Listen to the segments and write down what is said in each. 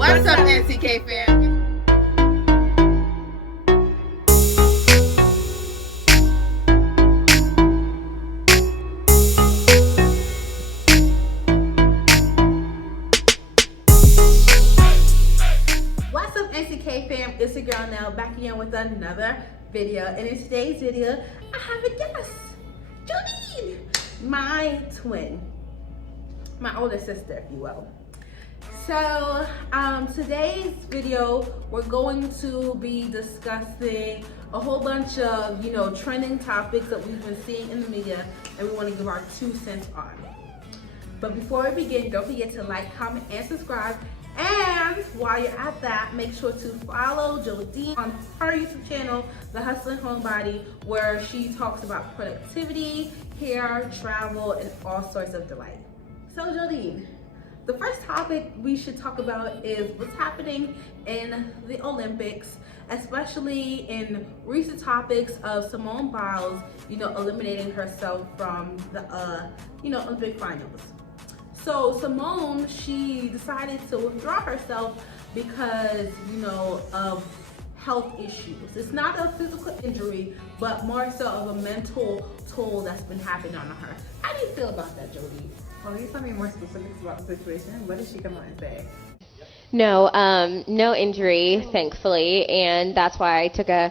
What's up, NCK fam? What's up, NCK fam? It's your girl Nell back again with another video. And in today's video, I have a guest, JoDeanne, my twin, my older sister, if you will. So today's video, we're going to be discussing a whole bunch of, trending topics that we've been seeing in the media, and we want to give our 2 cents on. But before we begin, don't forget to like, comment, and subscribe. And while you're at that, make sure to follow JoDeanne on her YouTube channel, TheHustlinHomebody, where she talks about productivity, hair, travel, and all sorts of delight. So JoDeanne, the first topic we should talk about is what's happening in the Olympics, especially in recent topics of Simone Biles, eliminating herself from the, Olympic finals. So Simone, she decided to withdraw herself because, of health issues. It's not a physical injury, but more so of a mental toll that's been happening on her. How do you feel about that, JoDeanne? Well, can you tell me more specifics about the situation? What did she come out and say? No, no injury, thankfully, and that's why I took a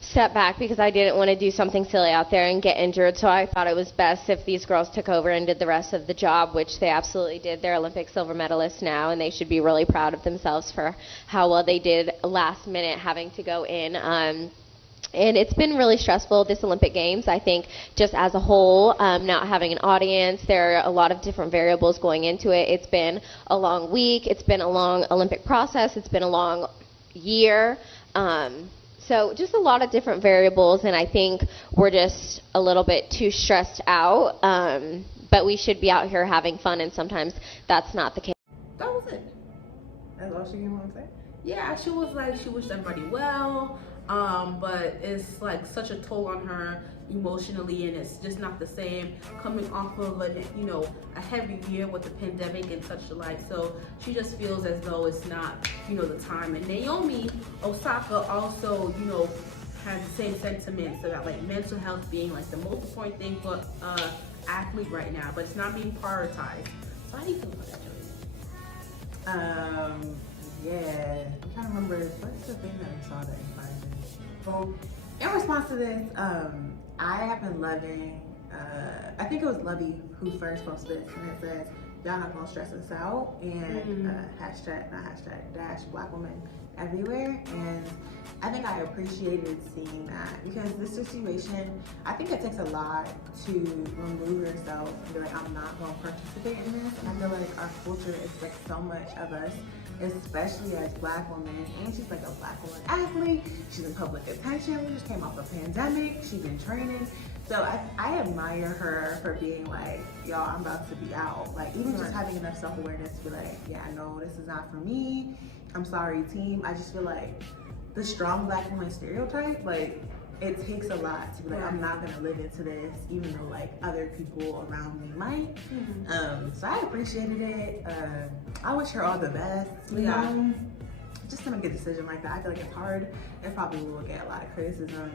step back, because I didn't want to do something silly out there and get injured. So I thought it was best if these girls took over and did the rest of the job, which they absolutely did. They're Olympic silver medalists now, and they should be really proud of themselves for how well they did last minute having to go in. And it's been really stressful, this Olympic Games, I think, just as a whole, not having an audience. There are a lot of different variables going into it. It's been a long week. It's been a long Olympic process. It's been a long year. So just a lot of different variables, and I think we're just a little bit too stressed out. But we should be out here having fun, and sometimes that's not the case. That was it. That's all she came out and say? Yeah, she was like, she wished everybody well, but it's like such a toll on her emotionally, and it's just not the same coming off of a heavy year with the pandemic and such alike. So she just feels as though it's not the time. And Naomi Osaka also has the same sentiments about like mental health being like the most important thing for athlete right now, but it's not being prioritized. So how do you feel about that, JoDeanne? Yeah, I'm trying to remember what's the thing that I saw that inspired me. Well, in response to this, I have been loving, I think it was Lovey who first posted this, and it says, y'all not gonna stress us out, and dash Black women everywhere. And I think I appreciated seeing that, because this situation, I think it takes a lot to remove yourself and be like, I'm not gonna participate in this. And I feel like our culture expects so much of us, especially as Black women. And she's like a Black woman athlete. She's in public attention. We just came off a pandemic. She's been training. So I admire her for being like, y'all, I'm about to be out. Like, even just having enough self-awareness to be like, yeah, no, this is not for me. I'm sorry, team. I just feel like the strong Black woman stereotype, like, it takes a lot to be like, I'm not gonna live into this, even though like other people around me might. So I appreciated it. I wish her all the best. Just to make a decision like that, I feel like it's hard. It probably will get a lot of criticism,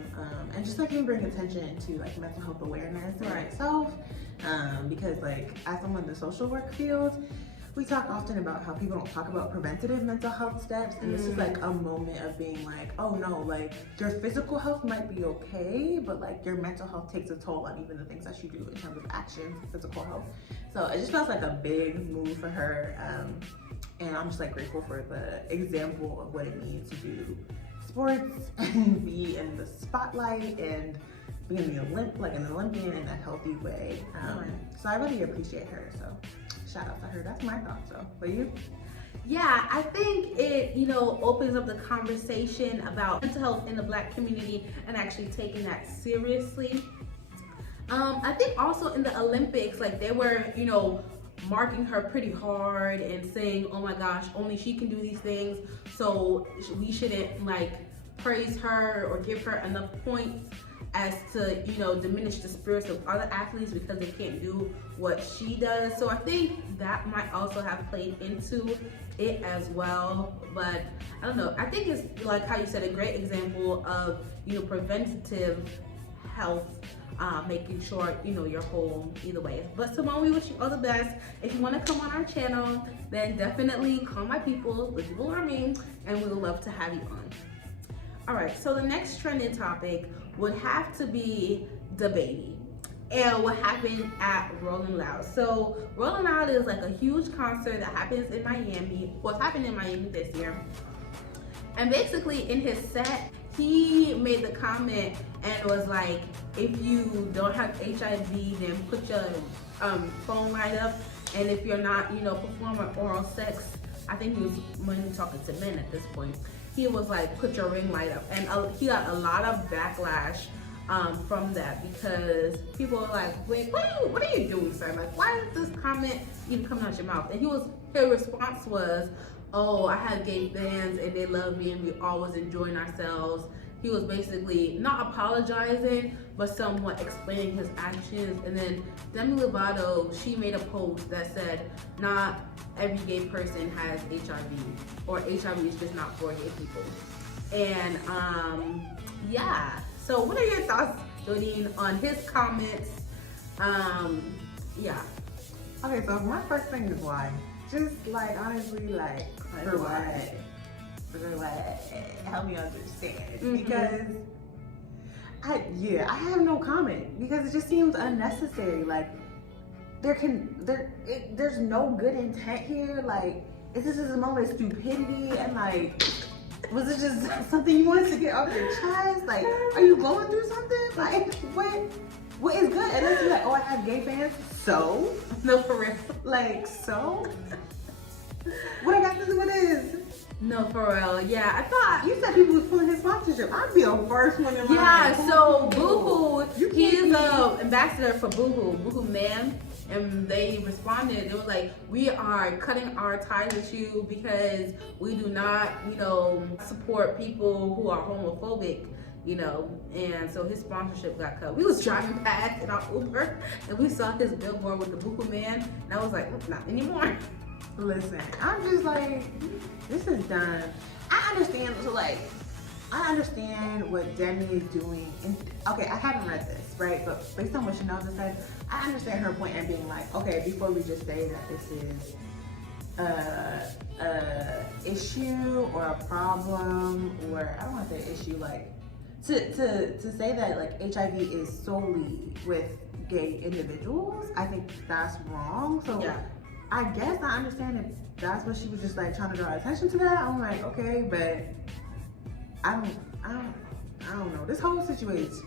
and just like bring attention to like mental health awareness in itself. Because like as someone in the social work field, we talk often about how people don't talk about preventative mental health steps, and this is like a moment of being like, oh no, like your physical health might be okay, but like your mental health takes a toll on even the things that you do in terms of actions, physical health. So it just feels like a big move for her, and I'm just like grateful for the example of what it means to do sports and be in the spotlight and be in the an Olympian in a healthy way. So I really appreciate her. So shout out to her. That's my thoughts though. For you? Yeah, I think it, opens up the conversation about mental health in the Black community and actually taking that seriously. I think also in the Olympics, like they were, marking her pretty hard and saying, oh my gosh, only she can do these things, so we shouldn't like praise her or give her enough points as to, you know, diminish the spirits of other athletes because they can't do what she does. So I think that might also have played into it as well. But I don't know. I think it's like how you said, a great example of, you know, preventative health, making sure, you know, you're whole either way. But Simone, we wish you all the best. If you want to come on our channel, then definitely call my people, the people army, and we would love to have you on. All right, so the next trending topic would have to be DaBaby and what happened at Rolling Loud. So Rolling Loud is like a huge concert that happens in Miami. Well, it's happened in Miami this year. And basically in his set, he made the comment and was like, if you don't have HIV, then put your phone right up. And if you're not, you know, performing oral sex, I think he was mainly talking to men at this point. He was like, put your ring light up. And he got a lot of backlash from that, because people were like, wait, what are you doing, sir? Like, why is this comment even coming out your mouth? And his response was, oh, I have gay fans and they love me and we always enjoying ourselves. He was basically not apologizing, but somewhat explaining his actions. And then Demi Lovato, she made a post that said, not every gay person has HIV, or HIV is just not for gay people. And yeah, so what are your thoughts, JoDeanne, on his comments? Yeah. Okay, so my first thing is why. Just like, honestly, like, for what? Help me understand. Because I have no comment, because it just seems unnecessary. Like, there's no good intent here. Like, is this just a moment of stupidity, and like, was it just something you wanted to get off your chest? Like, are you going through something? Like, what is good? And then you're like, oh, I have gay fans. So? No, for real. Like, so? What I got to do with this? No, for real. Yeah, I thought you said people was pulling his sponsorship. I'd be the first one in line. Yeah, so Boohoo, he's the ambassador for Boohoo Man, and they responded. They were like, we are cutting our ties with you because we do not, you know, support people who are homophobic, you know. And so his sponsorship got cut. We was driving past in our Uber and we saw his billboard with the Boohoo Man, and I was like, not anymore. Listen, I'm just like, this is done. I understand, so like, I understand what Demi is doing. And okay, I haven't read this, right? But based on what Chanel just said, I understand her point and being like, okay, before we just say that this is a issue or a problem, or I don't want to say issue, like to say that like HIV is solely with gay individuals, I think that's wrong. So yeah. I guess I understand if that's what she was just like trying to draw attention to that. I'm like, okay, but I don't know. This whole situation is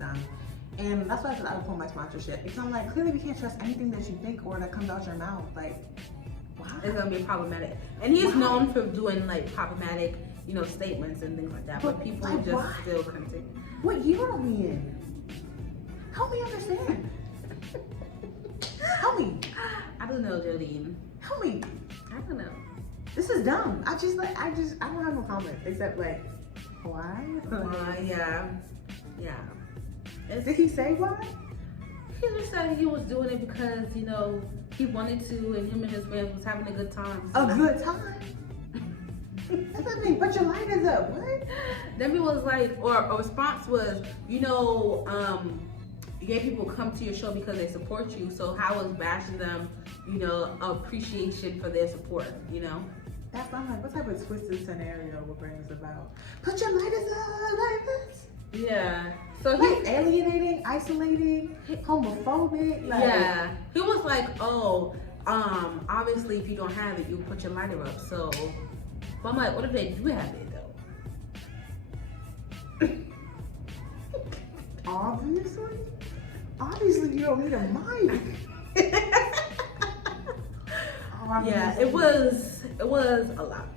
dumb. And that's why I said I would pull my sponsorship. Because I'm like, clearly we can't trust anything that you think or that comes out your mouth. Like, wow. It's gonna be problematic. And he's known for doing like problematic, you know, statements and things like that. But people like, just still continue. What year are we in? Help me understand. Help me. I don't know, JoDeanne. Help me. I don't know. This is dumb. I don't have no comments except like, why? Yeah. Did he say why? He just said he was doing it because, you know, he wanted to, and him and his fans was having a good time. So good time? That doesn't mean put your lighters up. What? Demi was like, or a response was, you know, gay people come to your show because they support you, so how is bashing them, you know, appreciation for their support, you know? That's I'm like, what type of twisted scenario would bring us about? Put your lighters up like this? Yeah. So like alienating, isolating, homophobic. Like, yeah. He was like, oh, obviously if you don't have it, you put your lighter up. So, but I'm like, what if they do have it though? Obviously you don't need a mic. Yeah, it was a lot.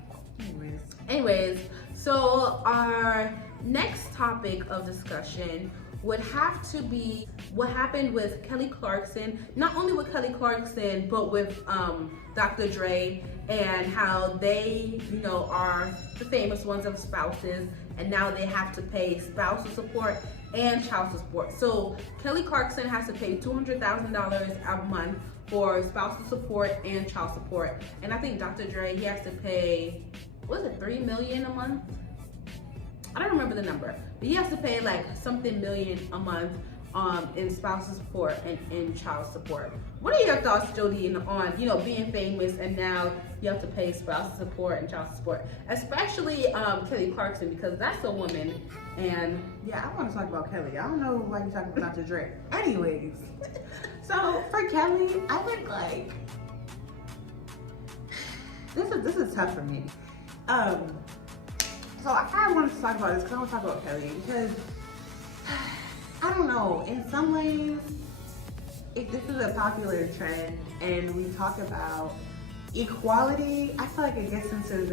Anyways, so our next topic of discussion would have to be what happened with Kelly Clarkson, not only with Kelly Clarkson, but with Dr. Dre, and how they, you know, are the famous ones of spouses, and now they have to pay spousal support and child support. So Kelly Clarkson has to pay $200,000 a month for spousal support and child support. And I think Dr. Dre, he has to pay, what is it, $3 million a month? I don't remember the number, but he has to pay like something million a month in spousal support and in child support. What are your thoughts, JoDeanne, on, you know, being famous and now you have to pay spousal support and child support, especially Kelly Clarkson, because that's a woman. And yeah, I want to talk about Kelly. I don't know why you're talking about Dr. Dre. Anyways, so for Kelly, I think like this is tough for me. So I kind of wanted to talk about this because I want to talk about Kelly because I don't know. In some ways, if this is a popular trend and we talk about equality, I feel like it gets into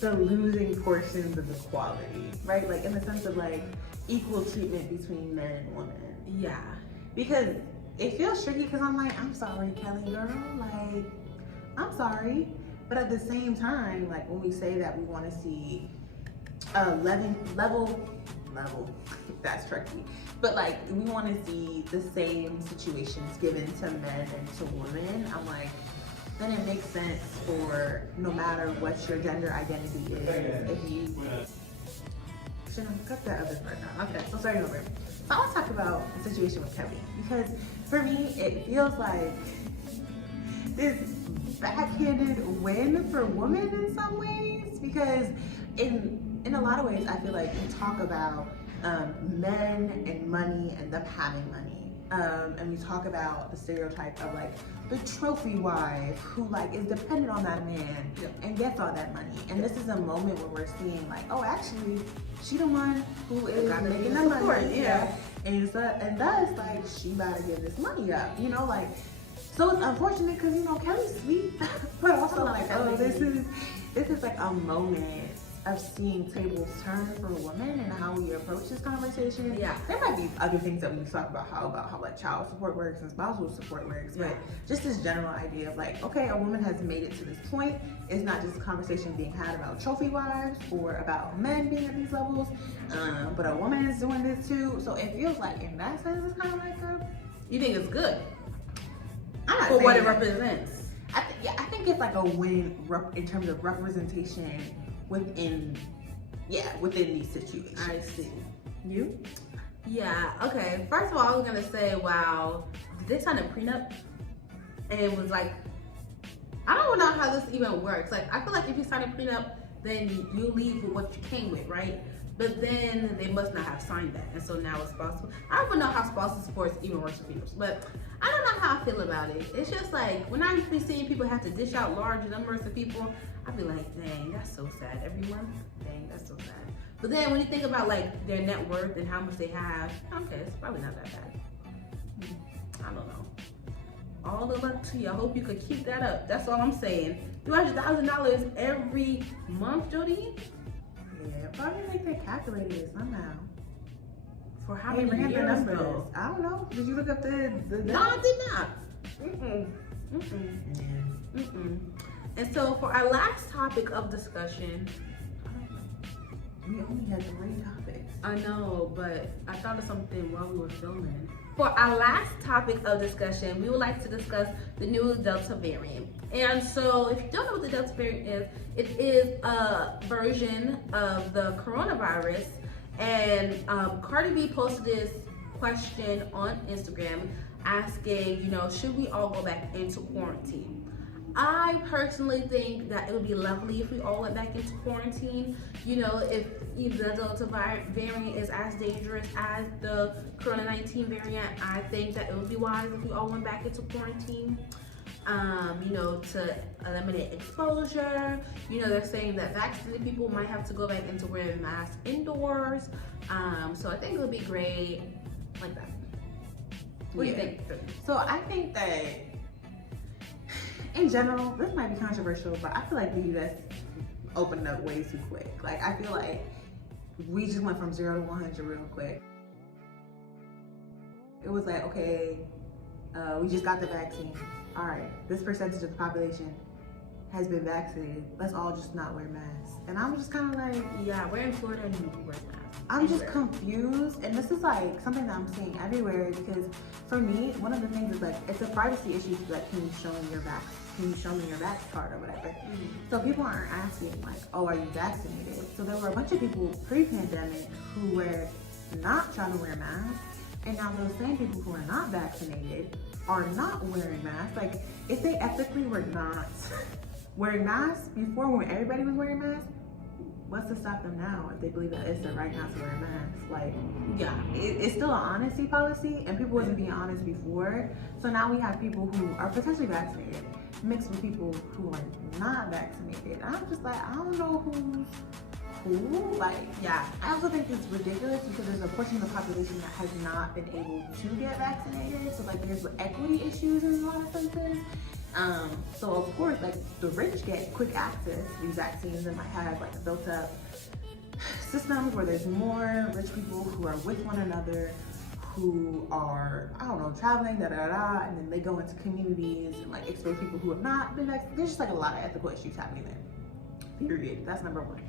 the losing portions of equality, right? Like in the sense of like equal treatment between men and women. yeah, Because it feels tricky because I'm like, I'm sorry, Kelly girl, like, I'm sorry. But at the same time, like when we say that we want to see a level, that's tricky. But like we want to see the same situations given to men and to women, I'm like, then it makes sense for no matter what your gender identity is, if you should have cut that other part out. Okay, so starting over. So I want to talk about the situation with Kelly because for me it feels like this backhanded win for women in some ways, because in a lot of ways I feel like we talk about men and money and them having money, and we talk about the stereotype of like the trophy wife who like is dependent on that man and gets all that money, and this is a moment where we're seeing like, oh, actually she the one who is making the money, and thus like she better give this money up, you know, like. So it's unfortunate because, you know, Kelly's sweet, but also like, oh, this is like a moment of seeing tables turn for women and how we approach this conversation. Yeah. There might be other things that we talk about how like child support works and spousal support works, but just this general idea of like, okay, a woman has made it to this point. It's not just a conversation being had about trophy wives or about men being at these levels, but a woman is doing this too. So it feels like in that sense, it's kind of like you think it's good for what it represents. I think it's like a win in terms of representation within these situations. I see. You? Yeah, okay. First of all, I was gonna say, wow, did they sign a prenup? And it was like, I don't know how this even works. Like, I feel like if you sign a prenup, then you leave with what you came with, right? But then they must not have signed that, and so now it's spousal. I don't even know how spousal support even works for people, but I don't know how I feel about it. It's just like, when I be seeing people have to dish out large numbers of people, I be like, dang, that's so sad every month. Dang, that's so sad. But then when you think about like their net worth and how much they have, okay, it's probably not that bad. I don't know. All the luck to you. I hope you could keep that up. That's all I'm saying. $200,000 every month, JoDeanne? Yeah, probably like they calculated it somehow. For how many years though? I don't know. Did you look up the No, I did not. And so for our last topic of discussion, we only had 3 topics. I know, but I thought of something while we were filming. For our last topic of discussion, we would like to discuss the new Delta variant. And so if you don't know what the Delta variant is, it is a version of the coronavirus. And Cardi B posted this question on Instagram asking, you know, should we all go back into quarantine? I personally think that it would be lovely if we all went back into quarantine. You know, if the Delta variant is as dangerous as the Corona-19 variant, I think that it would be wise if we all went back into quarantine. You know, to eliminate exposure. You know, they're saying that vaccinated people might have to go back into wearing masks indoors. So I think it would be great like that. What do you think? So I think that in general, this might be controversial, but I feel like the US opened up way too quick. Like, I feel like we just went from 0 to 100 real quick. It was like, okay, we just got the vaccine. All right, this percentage of the population has been vaccinated. Let's all just not wear masks. And I'm just kind of like, yeah, we're in Florida and we wear masks. I'm just confused. And this is like something that I'm seeing everywhere, because for me, one of the things is like, it's a privacy issue. Like, can you show me your vax? Can you show me your vax card or whatever? So people aren't asking like, oh, are you vaccinated? So there were a bunch of people pre-pandemic who were not trying to wear masks. And now those same people who are not vaccinated are not wearing masks. Like, if they ethically were not wearing masks before, when everybody was wearing masks, what's to stop them now if they believe that it's the right not to wear a mask? Like, yeah, it's still an honesty policy, and people wasn't being honest before. So now we have people who are potentially vaccinated mixed with people who are not vaccinated. I'm just like, I don't know who's who. Like, yeah, I also think it's ridiculous because there's a portion of the population that has not been able to get vaccinated. So like, there's equity issues in a lot of senses. So of course, like, the rich get quick access to these vaccines and might have like built up systems where there's more rich people who are with one another, who are, I don't know, traveling, and then they go into communities and like expose people who have not been vaccinated. There's just like a lot of ethical issues happening there. Period. That's number one.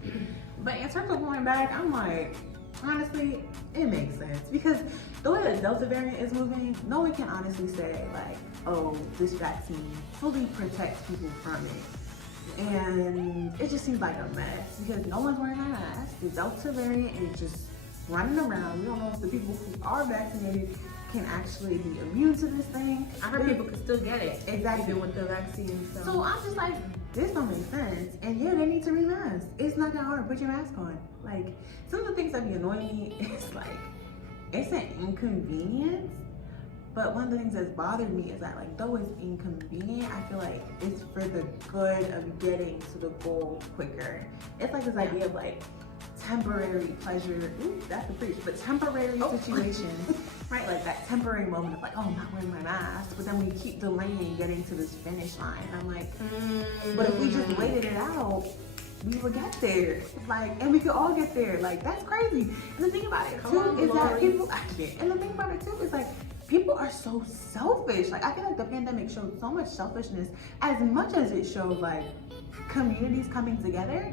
But in terms of going back, I'm like, honestly, it makes sense, because the way the Delta variant is moving, no one can honestly say like, oh, this vaccine fully protects people from it. And it just seems like a mess because no one's wearing a mask. The Delta variant is just running around. We don't know if the people who are vaccinated can actually be immune to this thing. I heard people can still get it. Exactly. Even with the vaccine. So I'm just like, this don't make sense. And yeah, they need to re-mask. It's not that hard. Put your mask on. Like, some of the things that be annoying me is like, it's an inconvenience. But one of the things that's bothered me is that, like, though it's inconvenient, I feel like it's for the good of getting to the goal quicker. It's like this idea of like temporary pleasure. Ooh, that's the preach. But temporary situations, right? Like that temporary moment of like, oh, I'm not wearing my mask. But then we keep delaying getting to this finish line. I'm like, but if we just waited it out, we would get there. Like, and we could all get there. Like, that's crazy. And the thing about it too is that people, I can't. And the thing about it too is like, people are so selfish. Like, I feel like the pandemic showed so much selfishness as much as it showed like communities coming together.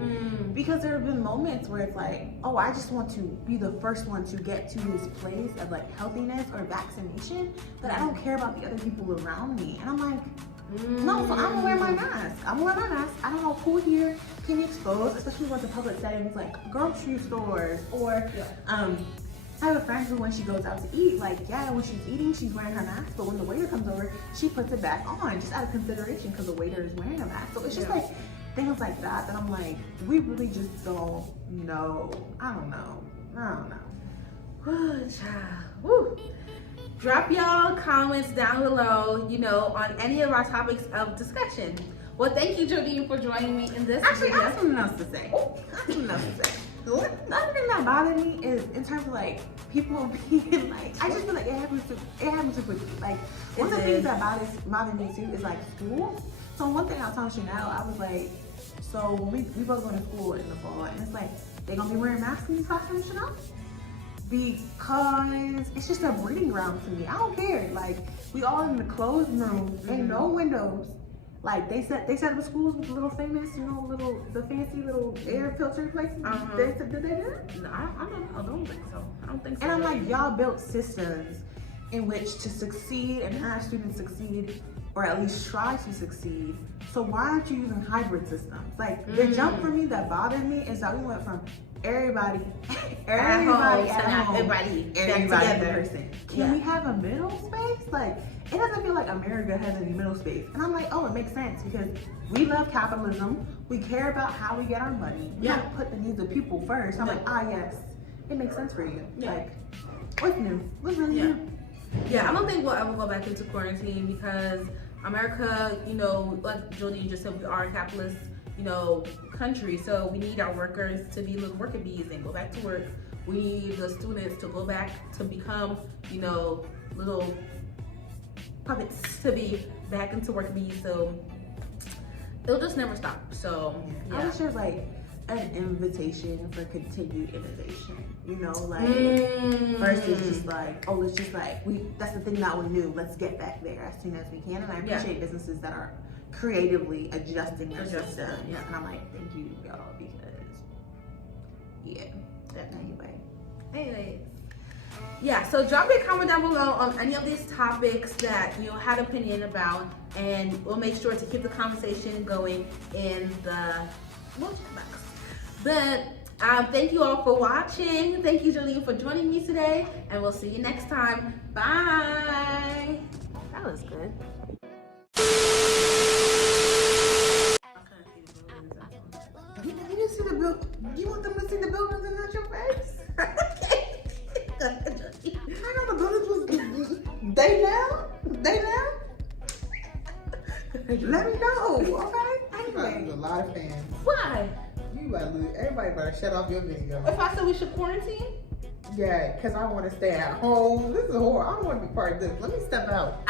Because there have been moments where it's like, oh, I just want to be the first one to get to this place of like healthiness or vaccination, but I don't care about the other people around me. And I'm like, no, so I'm gonna wear my mask. I'm gonna wear my mask. I don't know who here can be exposed, especially when it's public settings like grocery stores or I have a friend who, when she goes out to eat, like, yeah, when she's eating, she's wearing her mask, but when the waiter comes over, she puts it back on, just out of consideration, because the waiter is wearing a mask. So it's just like things like that I'm like, we really just don't know. I don't know. Woo, child. Woo. Drop y'all comments down below, you know, on any of our topics of discussion. Well, thank you, JoDeanne, for joining me in this video. I have something else to say. The other thing that bothered me is in terms of like people being like, I just feel like it happens too quickly. Like, one of the things that bothers me too is like school. So one thing I was telling Chanel, I was like, so when we both go to school in the fall, and it's like, they gonna be wearing masks in these classrooms, Chanel? Because it's just a breeding ground to me. I don't care. Like, we all in the closed room, ain't no windows. Like, they set up schools with the little famous, you know, the fancy little air filter places. Did they do that? No, I don't think so. I don't think so. And I'm like, y'all built systems in which to succeed and have students succeed, or at least try to succeed. So why aren't you using hybrid systems? Like, the jump for me that bothered me is that we went from everybody at home, everybody in person. Can we have a middle space? Like, it doesn't feel like America has any middle space. And I'm like, oh, it makes sense, because we love capitalism. We care about how we get our money. We gotta put the needs of people first. I'm like, yes, it makes sense for you. Like, what's new? What's really new? Yeah, I don't think we'll ever go back into quarantine, because America, you know, like JoDeanne just said, we are a capitalist, you know, country. So we need our workers to be little worker bees and go back to work. We need the students to go back to become, you know, little puppets to be back into work bees. So it'll just never stop. So I wish there was like an invitation for continued innovation. You know, like versus just like, oh, it's just like that's the thing that we knew. Let's get back there as soon as we can. And I appreciate businesses that are creatively adjusting their systems. Yeah. And I'm like, thank you, y'all, because Anyways. Yeah, so drop your comment down below on any of these topics that you had opinion about, and we'll make sure to keep the conversation going in the chat box. But thank you all for watching. Thank you, JoDeanne, for joining me today, and we'll see you next time. Bye. That was good. You didn't see the bill. You want them to see the buildings and not your face? I know the buildings was they down. Let me know, okay? Anyway, a lot of fans. Why? You better lose. Everybody better shut off your video. If I said we should quarantine? Yeah, because I want to stay at home. This is horrible. I don't want to be part of this. Let me step out.